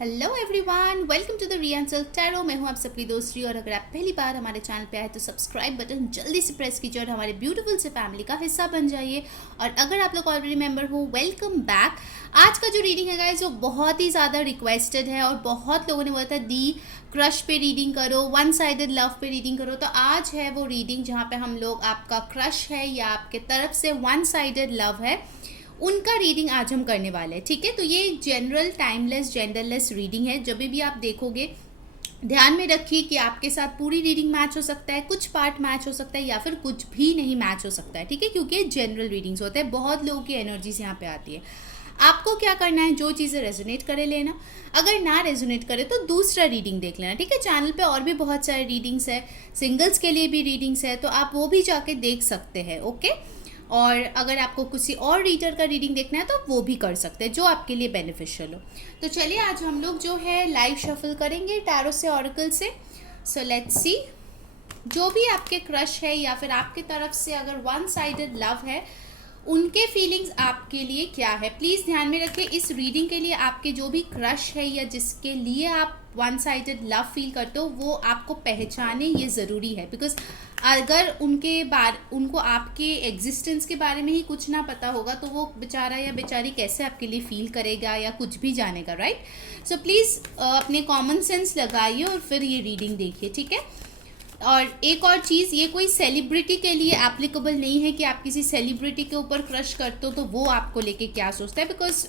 Hello everyone, welcome to the रियंसल tarot. मैं हूं आप सबकी दोस्ती और अगर आप पहली बार हमारे चैनल पे आए तो सब्सक्राइब बटन जल्दी से प्रेस कीजिए और हमारे ब्यूटीफुल से फैमिली का हिस्सा बन जाइए। और अगर आप लोग ऑलरेडी मेंबर हो, वेलकम बैक। आज का जो रीडिंग है गाइस वो बहुत ही ज़्यादा रिक्वेस्टेड है और बहुत लोगों ने बोला था दी क्रश पे रीडिंग करो, वन साइडेड लव पे रीडिंग करो। तो आज है वो रीडिंग जहाँ पे हम लोग आपका क्रश है या आपके तरफ से वन साइडेड लव है उनका रीडिंग आज हम करने वाले हैं। ठीक है, तो ये जनरल टाइमलेस जेंडरलेस रीडिंग है। जब भी आप देखोगे ध्यान में रखिए कि आपके साथ पूरी रीडिंग मैच हो सकता है, कुछ पार्ट मैच हो सकता है या फिर कुछ भी नहीं मैच हो सकता है। ठीक है, क्योंकि जनरल रीडिंग्स होते हैं, बहुत लोगों की एनर्जीज यहाँ पे आती है। आपको क्या करना है, जो चीज़ें रेजोनेट करे लेना, अगर ना रेजोनेट करे तो दूसरा रीडिंग देख लेना। ठीक है, चैनल पे और भी बहुत सारे रीडिंग्स है, सिंगल्स के लिए भी रीडिंग्स है, तो आप वो भी जाके देख सकते हैं। ओके, और अगर आपको किसी और रीडर का रीडिंग देखना है तो वो भी कर सकते हैं, जो आपके लिए बेनिफिशियल हो। तो चलिए आज हम लोग जो है लाइव शफल करेंगे टैरो से, ऑरेकल से। सो लेट्स सी, जो भी आपके क्रश है या फिर आपके तरफ से अगर वन साइडेड लव है, उनके फीलिंग्स आपके लिए क्या है। प्लीज़ ध्यान में रखें, इस रीडिंग के लिए आपके जो भी क्रश है या जिसके लिए आप वन साइडेड लव फील करते हो वो आपको पहचाने, ये ज़रूरी है। बिकॉज अगर उनको आपके एग्जिस्टेंस के बारे में ही कुछ ना पता होगा तो वो बेचारा या बेचारी कैसे आपके लिए फील करेगा या कुछ भी जानेगा, राइट। सो प्लीज़ अपने कॉमन सेंस लगाइए और फिर ये रीडिंग देखिए। ठीक है, और एक और चीज़, ये कोई सेलिब्रिटी के लिए एप्लीकेबल नहीं है कि आप किसी सेलिब्रिटी के ऊपर क्रश करते हो तो वो आपको लेके क्या सोचता है, because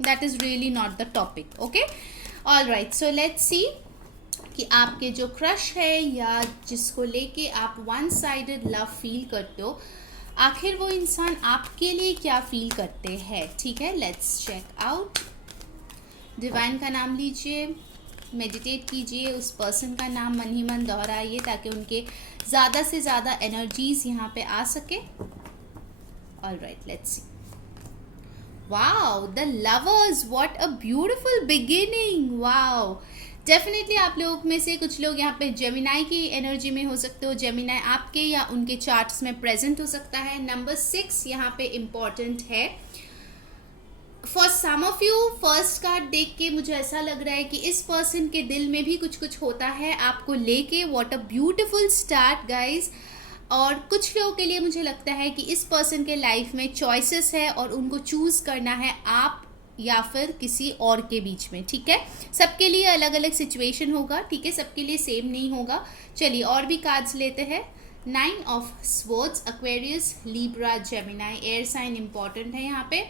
that is really not the topic. Okay, all right, so let's see कि आपके जो क्रश है या जिसको लेके आप वन साइडेड लव फील करते हो, आखिर वो इंसान आपके लिए क्या फील करते हैं। ठीक है, लेट्स चेक आउट। डिवाइन का नाम लीजिए, मेडिटेट कीजिए, उस पर्सन का नाम मन ही मन दोहराइए ताकि उनके ज़्यादा से ज़्यादा एनर्जीज यहाँ पे आ सके। All right, let's see. Wow, the lovers, what a beautiful beginning. Wow, definitely आप लोग में से कुछ लोग यहाँ पे जेमिनाई की एनर्जी में हो सकते हो। जेमिनाई आपके या उनके चार्ट्स में प्रेजेंट हो सकता है। नंबर 6 यहाँ पे इम्पॉर्टेंट है for some of you. First card देख के मुझे ऐसा लग रहा है कि इस पर्सन के दिल में भी कुछ कुछ होता है आपको लेके। What a beautiful start guys. और कुछ लोगों के लिए मुझे लगता है कि इस पर्सन के लाइफ में चॉइसेस है और उनको चूज़ करना है आप या फिर किसी और के बीच में। ठीक है, सबके लिए अलग अलग सिचुएशन होगा। ठीक है, सबके लिए सेम नहीं होगा। चलिए और भी कार्ड्स लेते हैं। 9 of swords, Aquarius, Libra, Gemini, air sign important है यहाँ पे।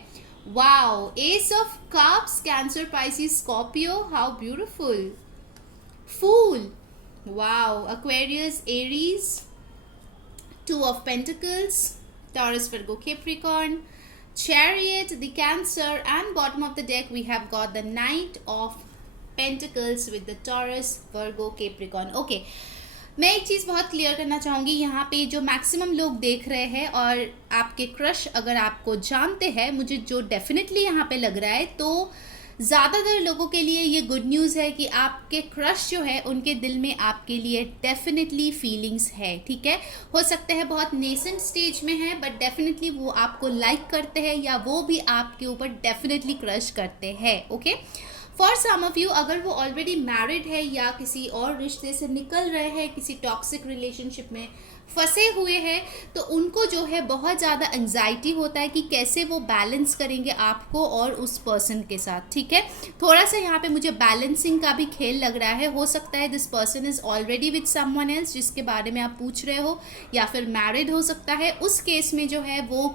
Wow, ace of cups, Cancer, Pisces, Scorpio, how beautiful. Fool, wow, Aquarius, Aries, 2 of Pentacles, Taurus, Virgo, Capricorn, Chariot, the Cancer, and bottom of the deck we have got the Knight of Pentacles with the Taurus, Virgo, Capricorn. Okay, मैं एक चीज़ बहुत clear करना चाहूँगी, यहाँ पे जो maximum लोग देख रहे हैं और आपके क्रश अगर आपको जानते हैं, मुझे जो डेफिनेटली यहाँ पे लग रहा है, तो ज़्यादातर लोगों के लिए ये गुड न्यूज़ है कि आपके क्रश जो है उनके दिल में आपके लिए डेफिनेटली फीलिंग्स है। ठीक है, हो सकता है बहुत नेसेंट स्टेज में है, बट डेफिनेटली वो आपको लाइक करते हैं या वो भी आपके ऊपर डेफिनेटली क्रश करते हैं। Okay, for some of you अगर वो ऑलरेडी मैरिड है या किसी और रिश्ते से निकल रहे हैं, किसी टॉक्सिक रिलेशनशिप में फंसे हुए हैं, तो उनको जो है बहुत ज़्यादा एंजाइटी होता है कि कैसे वो बैलेंस करेंगे आपको और उस पर्सन के साथ। ठीक है, थोड़ा सा यहाँ पे मुझे बैलेंसिंग का भी खेल लग रहा है। हो सकता है this person is already with someone else जिसके बारे में आप पूछ रहे हो, या फिर मैरिड हो सकता है। उस केस में जो है वो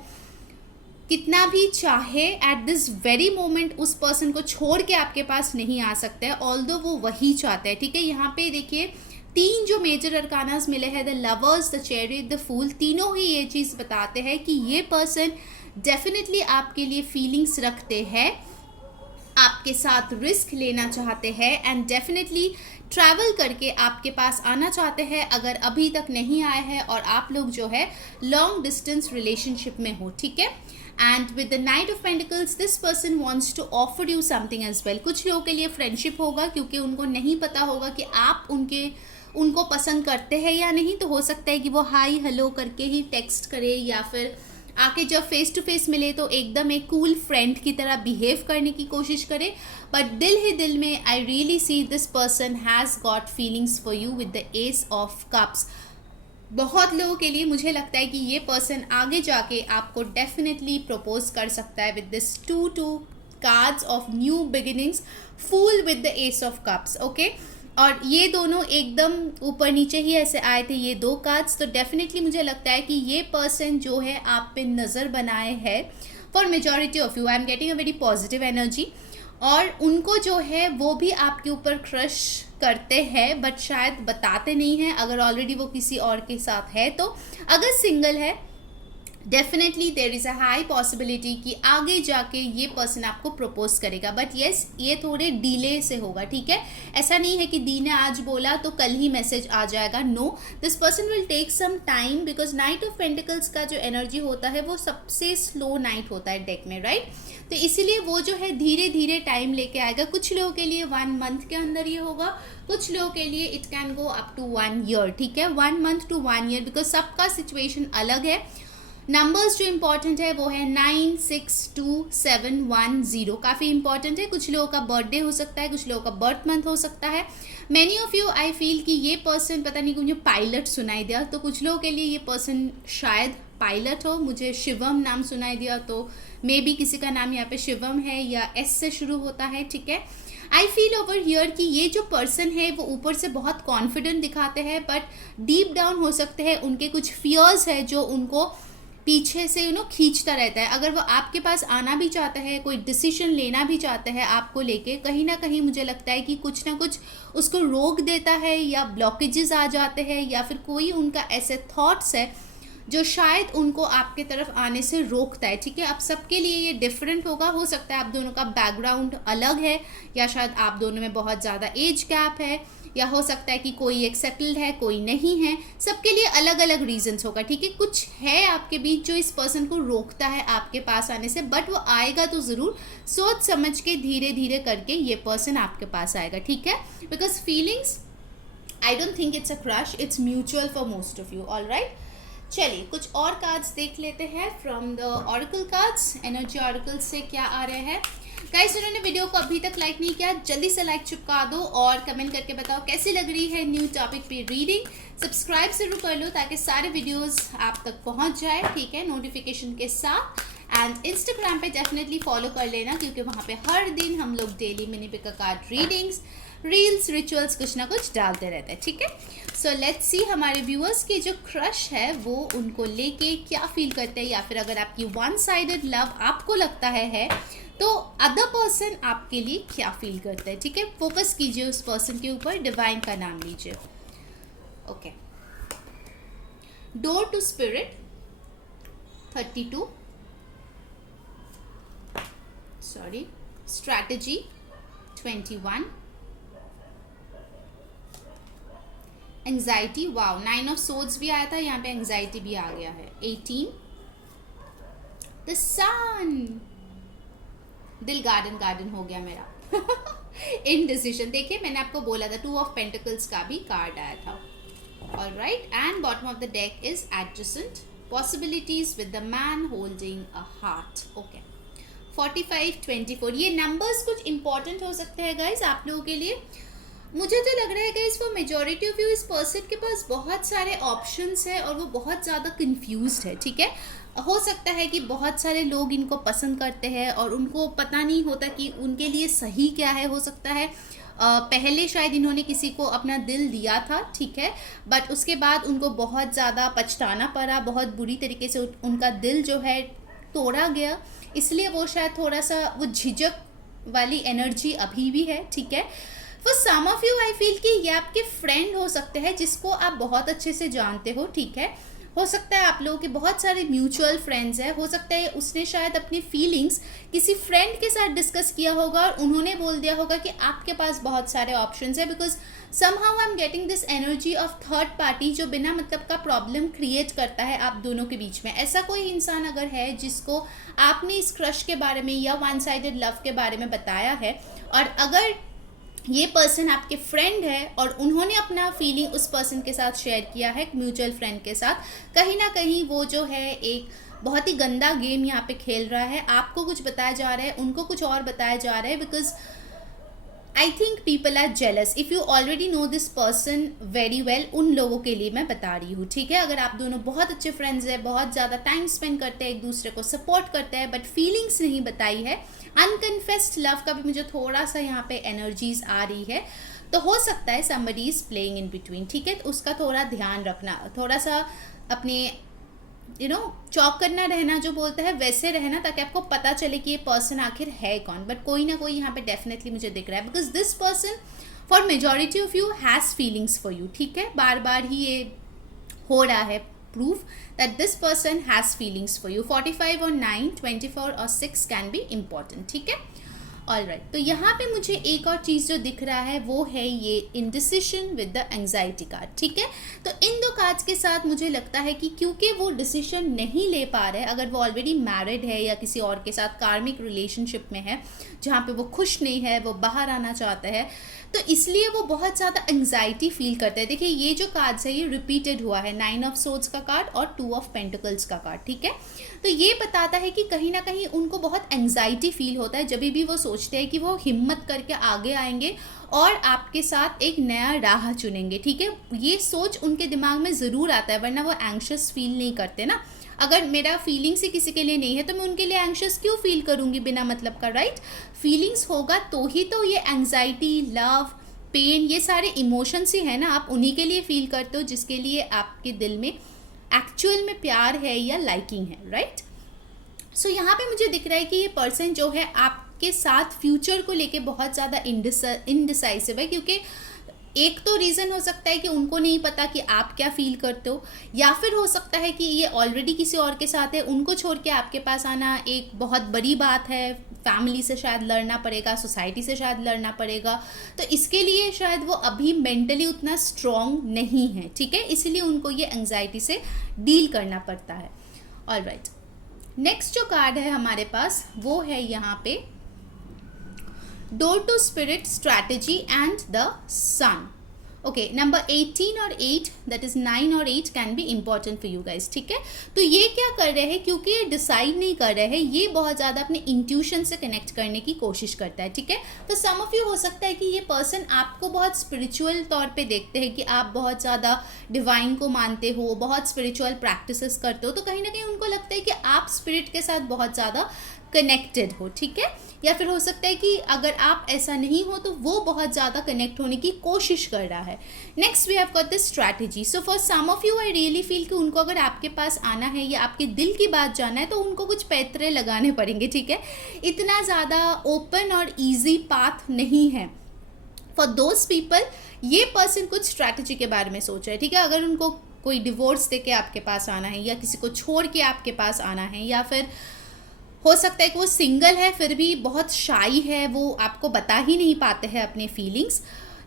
कितना भी चाहे एट दिस वेरी मोमेंट उस पर्सन को छोड़ के आपके पास नहीं आ सकता है, ऑल्दो वो वही चाहता है। ठीक है, यहाँ पे देखिए 3 जो मेजर अरकानास मिले हैं, the lovers, the chariot, the fool, तीनों ही ये चीज़ बताते हैं कि ये पर्सन डेफिनेटली आपके लिए फीलिंग्स रखते हैं, आपके साथ रिस्क लेना चाहते हैं एंड डेफिनेटली ट्रैवल करके आपके पास आना चाहते हैं अगर अभी तक नहीं आए हैं और आप लोग जो है लॉन्ग डिस्टेंस रिलेशनशिप में हो। ठीक है, and with the knight of pentacles this person wants to offer you something as well. कुछ लोगों के लिए फ्रेंडशिप होगा क्योंकि उनको नहीं पता होगा कि आप उनको पसंद करते हैं या नहीं, तो हो सकता है कि वो हाई हेलो करके ही टेक्स्ट करे या फिर आके जब फेस टू फेस मिले तो एकदम एक कूल फ्रेंड की तरह बिहेव करने की कोशिश करे, बट दिल ही दिल में I really see this person has got feelings for you with the ace of cups. बहुत लोगों के लिए मुझे लगता है कि ये पर्सन आगे जाके आपको डेफिनेटली प्रपोज कर सकता है with this two cards of new beginnings, fool with the ace of cups. Okay, और ये दोनों एकदम ऊपर नीचे ही ऐसे आए थे ये दो कार्ड्स, तो डेफिनेटली मुझे लगता है कि ये पर्सन जो है आप पे नज़र बनाए है for majority of you. I am getting a very positive energy, और उनको जो है वो भी आपके ऊपर क्रश करते हैं, बट शायद बताते नहीं हैं अगर ऑलरेडी वो किसी और के साथ है तो। अगर सिंगल है definitely there is a high possibility कि आगे जाके ये पर्सन आपको प्रपोज करेगा, बट येस ये थोड़े डिले से होगा, ठीक है। ऐसा नहीं है कि दी ने आज बोला तो कल ही मैसेज आ जाएगा, no, this person will take some time, because knight of pentacles का जो एनर्जी होता है वो सबसे स्लो नाइट होता है डेक में, राइट। तो इसीलिए वो जो है धीरे धीरे टाइम लेके आएगा। कुछ लोगों के लिए 1 मंथ के अंदर ये होगा, कुछ लोगों के लिए it can go up to 1 year, ठीक है, 1 मंथ टू 1 ईयर, बिकॉज सबका सिचुएशन अलग है। नंबर्स जो इम्पॉर्टेंट है वो है 9, 6, 2, 7, 1, 0, काफ़ी इंपॉर्टेंट है। कुछ लोगों का बर्थडे हो सकता है, कुछ लोगों का बर्थ मंथ हो सकता है। Many of you I feel कि ये पर्सन, पता नहीं मुझे पायलट सुनाई दिया, तो कुछ लोगों के लिए ये पर्सन शायद पायलट हो। मुझे शिवम नाम सुनाई दिया, तो मे बी किसी का नाम यहाँ पे शिवम है या एस से शुरू होता है, ठीक है। आई फील ओवर हियर कि ये जो पर्सन है वो ऊपर से बहुत कॉन्फिडेंट दिखाते हैं, बट डीप डाउन हो सकते हैं उनके कुछ फियर्स है जो उनको पीछे से खींचता रहता है। अगर वो आपके पास आना भी चाहता है, कोई डिसीजन लेना भी चाहता है आपको लेके, कहीं ना कहीं मुझे लगता है कि कुछ ना कुछ उसको रोक देता है, या ब्लॉकेजेस आ जाते हैं, या फिर कोई उनका ऐसे थॉट्स है जो शायद उनको आपके तरफ आने से रोकता है, ठीक है। अब सबके लिए ये डिफरेंट होगा, हो सकता है आप दोनों का बैकग्राउंड अलग है, या शायद आप दोनों में बहुत ज़्यादा एज गैप है, या हो सकता है कि कोई एक सेटल्ड है कोई नहीं है, सबके लिए अलग अलग रीजंस होगा, ठीक है। कुछ है आपके बीच जो इस पर्सन को रोकता है आपके पास आने से, बट वो आएगा तो ज़रूर, सोच समझ के धीरे धीरे करके ये पर्सन आपके पास आएगा, ठीक है। Because feelings, I don't think it's a crush, it's mutual for most of you, all right. चलिए कुछ और कार्ड्स देख लेते हैं from the oracle cards. Energy oracle से क्या आ रहे हैं। गाइस, उन्होंने वीडियो को अभी तक लाइक नहीं किया, जल्दी से लाइक चिपका दो और कमेंट करके बताओ कैसी लग रही है न्यू टॉपिक पे रीडिंग। सब्सक्राइब जरूर कर लो ताकि सारे वीडियोस आप तक पहुंच जाए, ठीक है, नोटिफिकेशन के साथ। एंड इंस्टाग्राम पे डेफिनेटली फॉलो कर लेना, क्योंकि वहाँ पे हर दिन हम लोग daily mini pick card readings, reels, rituals कुछ ना कुछ डालते रहते हैं, ठीक है। सो लेट्स सी हमारे व्यूअर्स की जो क्रश है वो उनको लेके क्या फील करते हैं, या फिर अगर आपकी वन साइडेड लव आपको लगता है तो अदर पर्सन आपके लिए क्या फील करता है, ठीक है। फोकस कीजिए उस पर्सन के ऊपर, डिवाइन का नाम लीजिए। Okay, door to spirit 32, sorry, strategy 21, anxiety, wow, 9 of swords भी आया था, यहाँ पे एंजाइटी भी आ गया है। 18, द सन, दिल गार्डन हो गया मेरा। इनडिसिजन, देखिए मैंने आपको बोला था 2 ऑफ पेंटिकल्स का भी कार्ड आया था, all right. And bottom of the deck is adjacent, possibilities with the man holding a heart. Okay, 45, 24, ये नंबर्स कुछ इंपॉर्टेंट हो सकते हैं गाइज आप लोगों के लिए। मुझे तो लग रहा है guys for majority of you इस पर्सन के पास बहुत सारे ऑप्शंस है और वो बहुत ज़्यादा कंफ्यूज्ड है, ठीक है। हो सकता है कि बहुत सारे लोग इनको पसंद करते हैं और उनको पता नहीं होता कि उनके लिए सही क्या है। हो सकता है पहले शायद इन्होंने किसी को अपना दिल दिया था, ठीक है, बट उसके बाद उनको बहुत ज़्यादा पछताना पड़ा, बहुत बुरी तरीके से उनका दिल जो है तोड़ा गया, इसलिए वो शायद थोड़ा सा वो झिझक वाली एनर्जी अभी भी है, ठीक है। For some of you I feel कि ये आपके फ्रेंड हो सकते हैं जिसको आप बहुत अच्छे से जानते हो, ठीक है। हो सकता है आप लोगों के बहुत सारे म्यूचुअल फ्रेंड्स हैं, हो सकता है उसने शायद अपनी फीलिंग्स किसी फ्रेंड के साथ डिस्कस किया होगा और उन्होंने बोल दिया होगा कि आपके पास बहुत सारे ऑप्शंस है, because somehow I am getting this energy of third party जो बिना मतलब का प्रॉब्लम क्रिएट करता है आप दोनों के बीच में। ऐसा कोई इंसान अगर है जिसको आपने इस क्रश के बारे में या वन साइडेड लव के बारे में बताया है, और अगर ये पर्सन आपके फ्रेंड है और उन्होंने अपना फीलिंग उस पर्सन के साथ शेयर किया है, म्यूचुअल फ्रेंड के साथ, कहीं ना कहीं वो जो है एक बहुत ही गंदा गेम यहाँ पे खेल रहा है, आपको कुछ बताया जा रहा है, उनको कुछ और बताया जा रहा है, because I think people are jealous. If you already know this person very well, उन लोगों के लिए मैं बता रही हूँ, ठीक है। अगर आप दोनों बहुत अच्छे फ्रेंड्स हैं, बहुत ज़्यादा टाइम स्पेंड करते हैं, एक दूसरे को सपोर्ट करते हैं, बट फीलिंग्स नहीं बताई है, अनकन्फेस्ड लव का भी मुझे थोड़ा सा यहाँ पे एनर्जीज आ रही है, तो हो सकता है somebody is playing in between, ठीक है। तो उसका थोड़ा ध्यान रखना, थोड़ा सा अपने चौक करना रहना, जो बोलते हैं वैसे रहना, ताकि आपको पता चले कि ये पर्सन आखिर है कौन। बट कोई ना कोई यहाँ पे डेफिनेटली मुझे दिख रहा है, because this person for majority of you has feelings for you, ठीक है। बार बार ही ये हो रहा है proof that this person has feelings for you. 45 और 9, 24 और 6 कैन बी इम्पॉर्टेंट, ठीक है। ऑल राइट, तो यहाँ पे मुझे एक और चीज़ जो दिख रहा है वो है ये indecision with the anxiety card, ठीक है। तो इन दो कार्ड्स के साथ मुझे लगता है कि क्योंकि वो डिसीजन नहीं ले पा रहे, अगर वो ऑलरेडी मैरिड है या किसी और के साथ कार्मिक रिलेशनशिप में है जहाँ पे वो खुश नहीं है, वो बाहर आना चाहता है, तो इसलिए वो बहुत ज़्यादा एंग्जाइटी फील करते हैं। देखिए ये जो कार्ड्स है ये रिपीटेड हुआ है, 9 ऑफ सोर्ड्स का कार्ड और 2 ऑफ पेंटिकल्स का कार्ड, ठीक है। तो ये बताता है कि कहीं ना कहीं उनको बहुत एंग्जाइटी फील होता है जब भी वो सोचते हैं कि वो हिम्मत करके आगे आएंगे और आपके साथ एक नया राह चुनेंगे, ठीक है। ये सोच उनके दिमाग में ज़रूर आता है, वरना वो एंग्शियस फील नहीं करते ना। अगर मेरा फीलिंग्स ही किसी के लिए नहीं है तो मैं उनके लिए एंग्शियस क्यों फील करूँगी बिना मतलब का, राइट। फीलिंग्स होगा तो ही तो ये एंग्जाइटी, लव, पेन, ये सारे इमोशंस ही है ना, आप उन्हीं के लिए फील करते हो जिसके लिए आपके दिल में एक्चुअल में प्यार है या लाइकिंग है, राइट। सो यहाँ पे मुझे दिख रहा है कि ये पर्सन जो है आपके साथ फ्यूचर को लेके बहुत ज़्यादा इनडिसाइसिव है, क्योंकि एक तो रीज़न हो सकता है कि उनको नहीं पता कि आप क्या फील करते हो, या फिर हो सकता है कि ये ऑलरेडी किसी और के साथ है, उनको छोड़ के आपके पास आना एक बहुत बड़ी बात है, फैमिली से शायद लड़ना पड़ेगा, सोसाइटी से शायद लड़ना पड़ेगा, तो इसके लिए शायद वो अभी मेंटली उतना स्ट्रॉन्ग नहीं है, ठीक है, इसीलिए उनको ये एंग्जाइटी से डील करना पड़ता है। ऑल राइट, नेक्स्ट जो कार्ड है हमारे पास वो है यहाँ पे door to spirit, strategy and the sun. Okay, number 18 और 8, दैट इज 9 और 8 can be important for you guys, ठीक है। तो ये क्या कर रहे हैं, क्योंकि ये डिसाइड नहीं कर रहे हैं, ये बहुत ज़्यादा अपने इंट्यूशन से कनेक्ट करने की कोशिश करता है, ठीक है। तो सम ऑफ यू हो सकता है कि ये पर्सन आपको बहुत स्पिरिचुअल तौर पे देखते हैं कि आप बहुत ज़्यादा डिवाइन को मानते हो, बहुत स्पिरिचुअल प्रैक्टिसेस करते हो, तो कहीं ना कहीं उनको लगता है कि आप स्पिरिट के साथ बहुत ज़्यादा कनेक्टेड हो, ठीक है। या फिर हो सकता है कि अगर आप ऐसा नहीं हो तो वो बहुत ज़्यादा कनेक्ट होने की कोशिश कर रहा है। Next we have got this strategy. So for some of you I really feel कि उनको अगर आपके पास आना है या आपके दिल की बात जानना है तो उनको कुछ पैतरे लगाने पड़ेंगे, ठीक है। इतना ज़्यादा ओपन और ईजी पाथ नहीं है फॉर दोज पीपल। ये पर्सन कुछ स्ट्रैटेजी के बारे में सोच रहे हैं, ठीक है। अगर उनको कोई डिवोर्स दे के आपके पास आना है या किसी को छोड़ के आपके पास आना है, या फिर हो सकता है कि वो सिंगल है फिर भी बहुत शाई है, वो आपको बता ही नहीं पाते हैं अपने फीलिंग्स,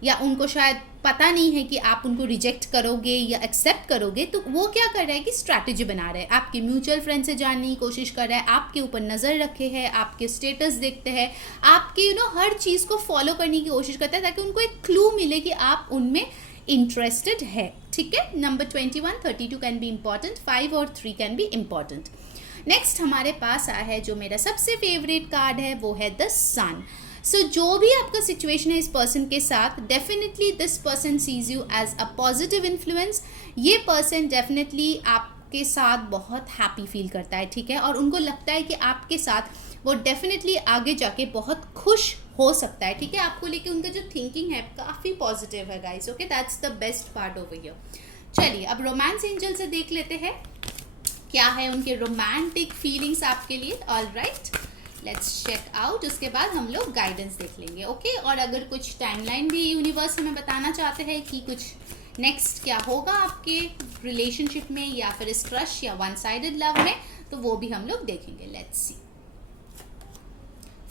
या उनको शायद पता नहीं है कि आप उनको रिजेक्ट करोगे या एक्सेप्ट करोगे, तो वो क्या कर रहा है कि स्ट्रैटेजी बना रहे हैं, आपके म्यूचुअल फ्रेंड से जानने की कोशिश कर रहा है, आपके ऊपर नज़र रखे है, आपके स्टेटस देखते हैं, आपके हर चीज़ को फॉलो करने की कोशिश करता है ताकि उनको एक क्लू मिले कि आप उनमें इंटरेस्टेड है, ठीक है। नंबर 21, 32 कैन बी इम्पॉर्टेंट, 5 और 3 कैन बी इम्पॉर्टेंट। नेक्स्ट हमारे पास आया है जो मेरा सबसे फेवरेट कार्ड है, वो है द सन। सो जो भी आपका सिचुएशन है इस पर्सन के साथ, definitely this person sees you as a positive influence. ये पर्सन डेफिनेटली आपके साथ बहुत हैप्पी फील करता है, ठीक है, और उनको लगता है कि आपके साथ वो डेफिनेटली आगे जाके बहुत खुश हो सकता है, ठीक है। आपको लेके उनका जो थिंकिंग है काफ़ी पॉजिटिव है guys, okay, that's the best part over here. चलिए अब रोमांस एंजल से देख लेते हैं क्या है उनके रोमांटिक फीलिंग्स आपके लिए। All right, let's check out. उसके बाद हम लोग गाइडेंस देख लेंगे, ओके। और अगर कुछ टाइमलाइन भी यूनिवर्स हमें बताना चाहते हैं कि कुछ नेक्स्ट क्या होगा आपके रिलेशनशिप में या फिर इस क्रश या वन साइडेड लव में, तो वो भी हम लोग देखेंगे। Let's see.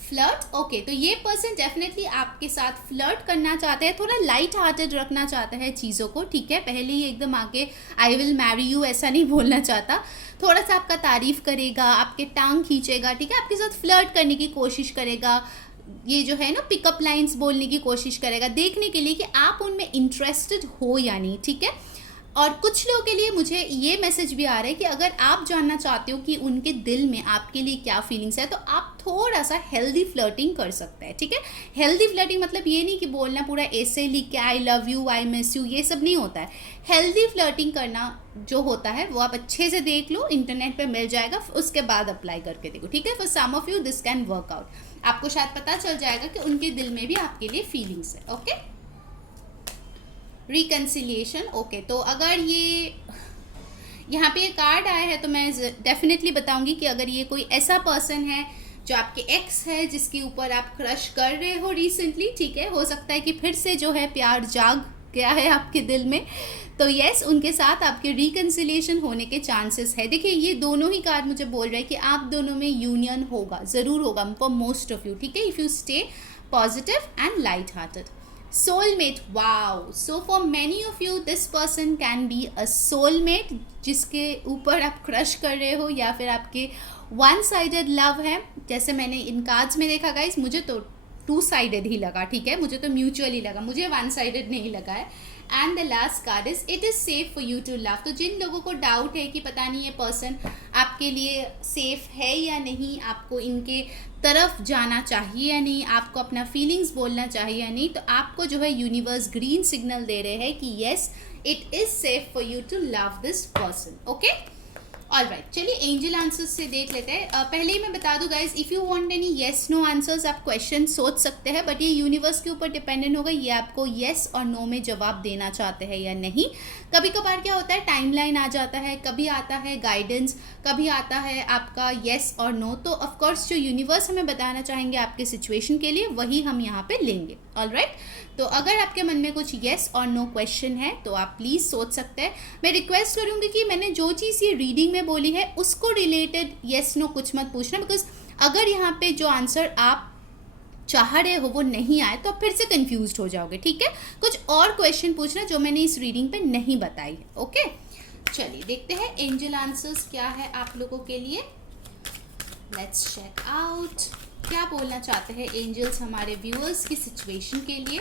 फ्लर्ट, ओके, तो ये पर्सन डेफिनेटली आपके साथ फ्लर्ट करना चाहते हैं, थोड़ा लाइट हार्टेड रखना चाहता है चीज़ों को, ठीक है। पहले ही एकदम आके आई विल मैरी यू ऐसा नहीं बोलना चाहता, थोड़ा सा आपका तारीफ करेगा, आपके टांग खींचेगा, ठीक है, आपके साथ फ्लर्ट करने की कोशिश करेगा, ये जो है ना पिकअप लाइंस बोलने की कोशिश करेगा, देखने के लिए कि आप उनमें इंटरेस्टेड हो या नहीं, ठीक है। और कुछ लोगों के लिए मुझे ये मैसेज भी आ रहा है कि अगर आप जानना चाहते हो कि उनके दिल में आपके लिए क्या फीलिंग्स है तो आप थोड़ा सा हेल्दी फ्लर्टिंग कर सकते हैं, ठीक है। हेल्दी फ्लर्टिंग मतलब ये नहीं कि बोलना पूरा ऐसे लिख के I love you, I miss you, ये सब नहीं होता है। हेल्दी फ्लर्टिंग करना जो होता है वो आप अच्छे से देख लो, इंटरनेट पे मिल जाएगा, उसके बाद अप्लाई करके देखो, ठीक है। For some of you this can work out. आपको शायद पता चल जाएगा कि उनके दिल में भी आपके लिए फीलिंग्स है। Okay, reconciliation. ओके, तो अगर ये यहाँ पे ये कार्ड आया है तो मैं डेफिनेटली बताऊंगी कि अगर ये कोई ऐसा पर्सन है जो आपके एक्स है जिसके ऊपर आप क्रश कर रहे हो रिसेंटली, ठीक है, हो सकता है कि फिर से जो है प्यार जाग गया है आपके दिल में, तो यस उनके साथ आपके रिकन्सिलिएशन होने के चांसेस है। देखिए ये दोनों ही कार्ड मुझे बोल रहे हैं कि आप दोनों में यूनियन होगा, ज़रूर होगा फॉर मोस्ट ऑफ यू, ठीक है, if you stay positive and light hearted. soulmate, wow, so for many of you this person can be a soulmate जिसके ऊपर आप क्रश कर रहे हो या फिर आपके वन साइडेड लव है। जैसे मैंने इन कार्ड्स में देखा गाइस, मुझे तो टू साइडेड ही लगा, ठीक है, मुझे तो म्यूचुअली लगा, मुझे वन साइडेड नहीं लगा है। And the last card is it is safe for you to love. तो जिन लोगों को डाउट है कि पता नहीं ये पर्सन आपके लिए सेफ है या नहीं, आपको इनके तरफ जाना चाहिए या नहीं, आपको अपना फीलिंग्स बोलना चाहिए या नहीं, तो आपको जो है यूनिवर्स ग्रीन सिग्नल दे रहे हैं कि yes it is safe for you to love this person. Okay, alright, चलिए एंजल आंसर्स से देख लेते हैं। पहले ही मैं बता दूं guys, if you want any yes no answers, आप क्वेश्चन सोच सकते हैं, बट ये यूनिवर्स के ऊपर डिपेंडेंट होगा, ये आपको येस और नो में जवाब देना चाहते हैं या नहीं। कभी कभार क्या होता है टाइमलाइन आ जाता है, कभी आता है गाइडेंस, कभी आता है आपका येस और नो। तो ऑफकोर्स जो यूनिवर्स हमें बताना चाहेंगे आपके सिचुएशन के लिए वही हम यहाँ पे लेंगे। ऑलराइट, तो अगर आपके मन में कुछ येस और नो क्वेश्चन है तो आप प्लीज़ सोच सकते हैं। मैं रिक्वेस्ट करूँगी कि मैंने जो चीज़ ये रीडिंग में बोली है उसको रिलेटेड येस नो कुछ मत पूछना, बिकॉज अगर यहाँ पे जो आंसर आप चाह रहे हो वो नहीं आए तो आप फिर से कंफ्यूज हो जाओगे, ठीक है। कुछ और क्वेश्चन पूछना जो मैंने इस रीडिंग पे नहीं बताई है। ओके, चलिए देखते हैं एंजल आंसर्स क्या है आप लोगों के लिए। लेट्स चेक आउट, क्या बोलना चाहते हैं एंजल्स हमारे व्यूअर्स की सिचुएशन के लिए।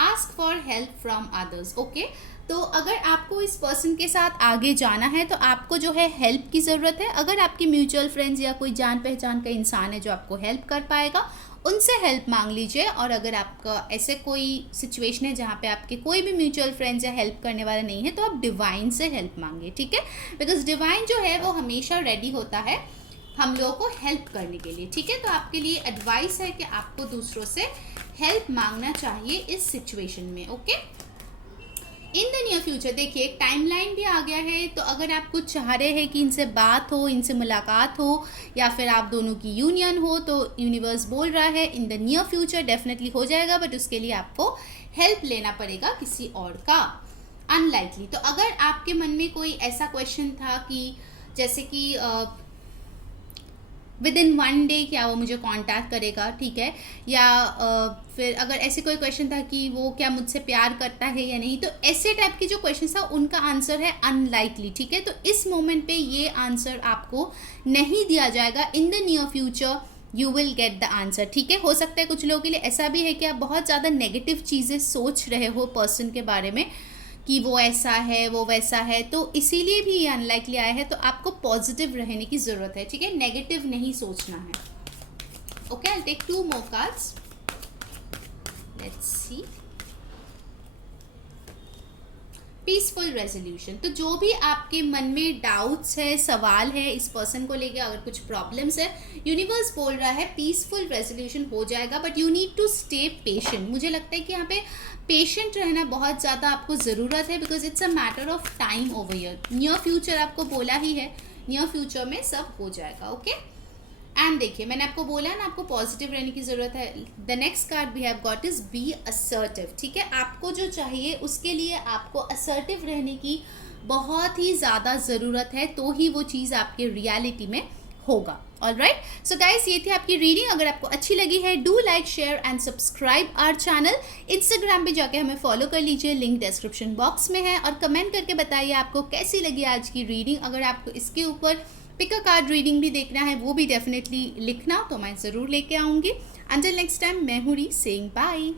Ask for help from others. Okay, तो अगर आपको इस पर्सन के साथ आगे जाना है तो आपको जो है हेल्प की ज़रूरत है। अगर आपकी म्यूचुअल फ्रेंड्स या कोई जान पहचान का इंसान है जो आपको हेल्प कर पाएगा, उनसे हेल्प मांग लीजिए। और अगर आपका ऐसे कोई सिचुएशन है जहाँ पे आपके कोई भी म्यूचुअल फ्रेंड्स या हेल्प करने वाला नहीं है तो आप डिवाइन से हेल्प मांगिए, ठीक है, बिकॉज डिवाइन जो है वो हमेशा रेडी होता है हम लोगों को हेल्प करने के लिए, ठीक है। तो आपके लिए एडवाइस है कि आपको दूसरों से हेल्प मांगना चाहिए इस सिचुएशन में। Okay, in the near future देखिए एक टाइमलाइन भी आ गया है, तो अगर आप कुछ चाह रहे हैं कि इनसे बात हो, इनसे मुलाकात हो या फिर आप दोनों की यूनियन हो, तो यूनिवर्स बोल रहा है in the near future definitely हो जाएगा, बट उसके लिए आपको हेल्प लेना पड़ेगा किसी और का, अनलाइकली। तो अगर आपके मन में कोई ऐसा क्वेश्चन था कि जैसे कि विद इन वन डे क्या वो मुझे कांटेक्ट करेगा, ठीक है, या फिर अगर ऐसे कोई क्वेश्चन था कि वो क्या मुझसे प्यार करता है या नहीं, तो ऐसे टाइप के जो क्वेश्चन था उनका आंसर है अनलाइकली, ठीक है। तो इस मोमेंट पे ये आंसर आपको नहीं दिया जाएगा। In the near future you will get the answer, ठीक है। हो सकता है कुछ लोगों के लिए ऐसा भी है कि आप बहुत ज़्यादा नेगेटिव चीज़ें सोच रहे हो पर्सन के बारे में कि वो ऐसा है वो वैसा है, तो इसीलिए भी ये अनलाइकली आया है। तो आपको पॉजिटिव रहने की ज़रूरत है, ठीक है, नेगेटिव नहीं सोचना है। Okay, I take 2 more cards. Let's see. Peaceful resolution. तो जो भी आपके मन में डाउट्स है, सवाल है इस पर्सन को लेके, अगर कुछ प्रॉब्लम्स है, यूनिवर्स बोल रहा है पीसफुल रेजोल्यूशन हो जाएगा, but you need to stay patient. मुझे लगता है कि यहाँ पे पेशेंट रहना बहुत ज़्यादा आपको ज़रूरत है, because it's a matter of time over year. Near future आपको बोला ही है, नियर फ्यूचर में सब हो जाएगा। ओके, एंड देखिए मैंने आपको बोला ना आपको पॉजिटिव रहने की ज़रूरत है। The next card we have got is be assertive, ठीक है। आपको जो चाहिए उसके लिए आपको असर्टिव रहने की बहुत ही ज़्यादा ज़रूरत है, तो ही वो चीज़ आपके रियलिटी में होगा। ऑलराइट, सो गाइस ये थी आपकी रीडिंग। अगर आपको अच्छी लगी है do like share and subscribe our channel. Instagram पे जाके हमें फॉलो कर लीजिए, लिंक डिस्क्रिप्शन बॉक्स में है। और कमेंट करके बताइए आपको कैसी लगी आज की रीडिंग। अगर आपको इसके ऊपर पिक अ कार्ड रीडिंग भी देखना है वो भी डेफिनेटली लिखना, तो मैं ज़रूर लेके आऊँगी। अंटिल नेक्स्ट टाइम, मैं हूँ री सेइंग बाय।